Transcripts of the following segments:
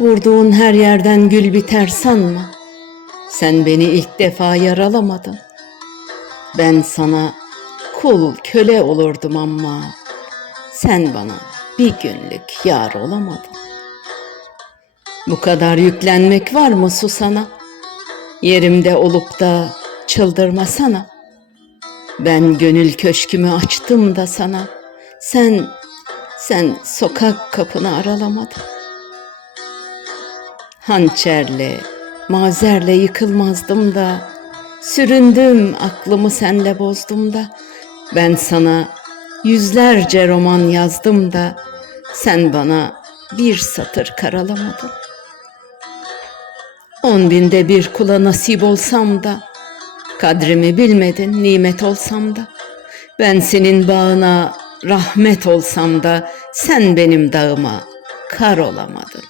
Vurduğun her yerden gül biter sanma. Sen beni ilk defa yaralamadın. Ben sana kul köle olurdum ama sen bana bir günlük yar olamadın. Bu kadar yüklenmek var mı susana? Yerimde olup da çıldırmasana. Ben gönül köşkümü açtım da sana. Sen, sen sokak kapını aralamadın. Hançerle, mazerle yıkılmazdım da, süründüm aklımı senle bozdum da, ben sana yüzlerce roman yazdım da, sen bana bir satır karalamadın. On binde bir kula nasip olsam da, kadrimi bilmedin nimet olsam da, ben senin bağına rahmet olsam da, sen benim dağıma kar olamadın.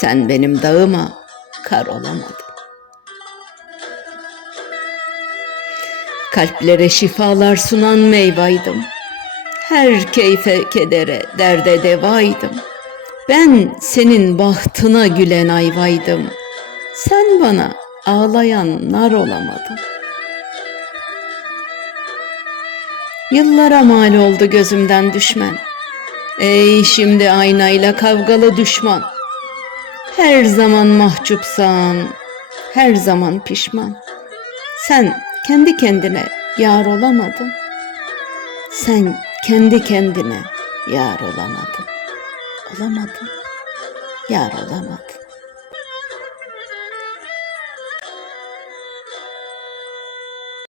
Sen benim dağıma kar olamadın. Kalplere şifalar sunan meyvaydım. Her keyfe kedere derde devaydım. Ben senin bahtına gülen ayvaydım. Sen bana ağlayan nar olamadın. Yıllara mal oldu gözümden düşmen. Ey şimdi aynayla kavgalı düşman. Her zaman mahcupsan, her zaman pişman. Sen kendi kendine yar olamadın. Sen kendi kendine yar olamadın. Olamadın. Yar olamadın.